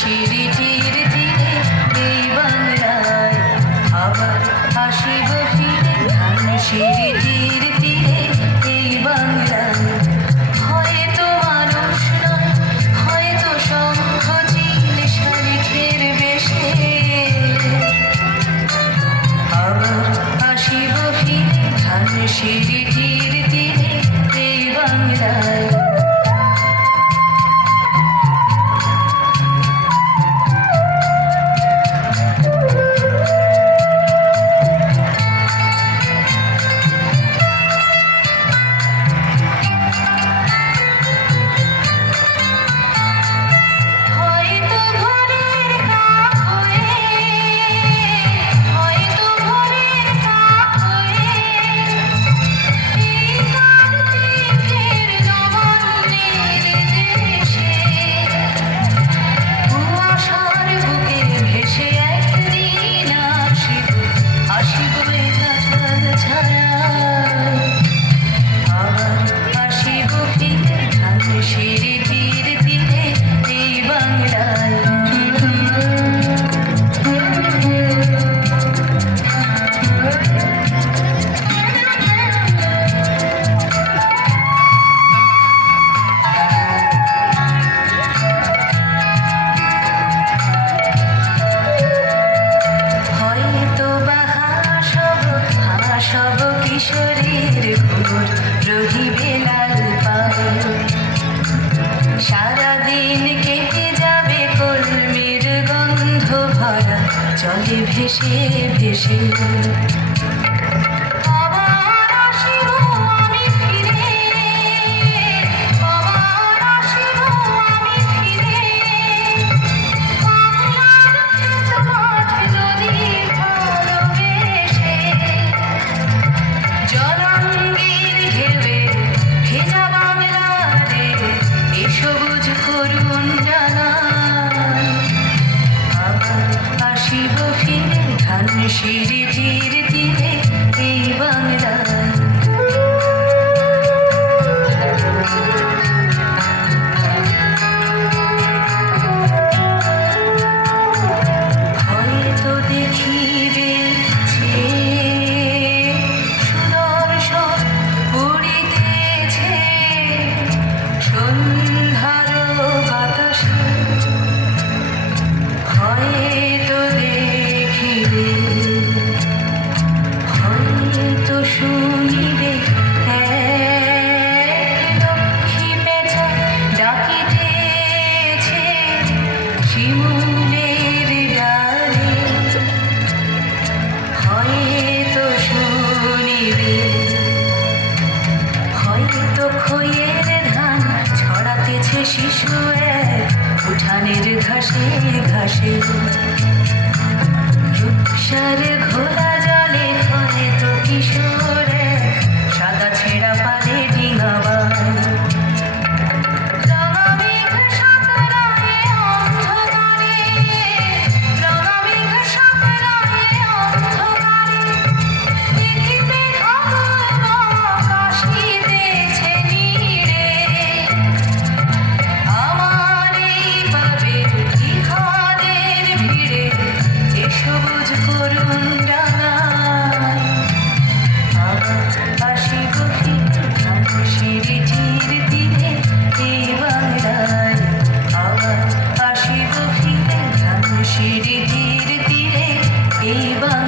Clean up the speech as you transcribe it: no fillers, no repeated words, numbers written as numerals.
সিঁড়িটির তীরে এই বাংলায় আবার আসিব ফিরে ধান সিঁড়িটির তীরে এই বাংলায় হয়তো মানুষ নয় হয়তো শঙ্খ চিল শালিখের বেশে আবার আসিব ফিরে ধান সিঁড়িটির তীরে এই বাংলায় কিশোরীর ঘুর রহিবে লাল পায়ে সারাদিন কেটে যাবে কলমির গন্ধ ভরা জলে ভেসে ভেসে সিঁড়িটির তীরে এই বাংলায় হয়তো দেখিবে সুদর্শন উড়িতেছে সন্ধ্যার বাতাসে হয়তো দেখিবে শুনিবে লক্ষ্মী পেঁচা ডাকিতেছে শিমুলের ডালে হয়তো শুনিবে হয়তো খইয়ের ধান ছড়াতেছে শিশু উঠানের ঘাসে ঘাসে রূপসার ঘোলা জলে হয়তো কিশোরে সাদা ছেঁড়া পালে ডিঙাবার সবুজ করুন ডানায় আসিব ফিরে ধান সিঁড়িটির তীরে এই বাংলায় আবার আসিব ফিরে ধান সিঁড়িটির তীরে এই বাংলায়।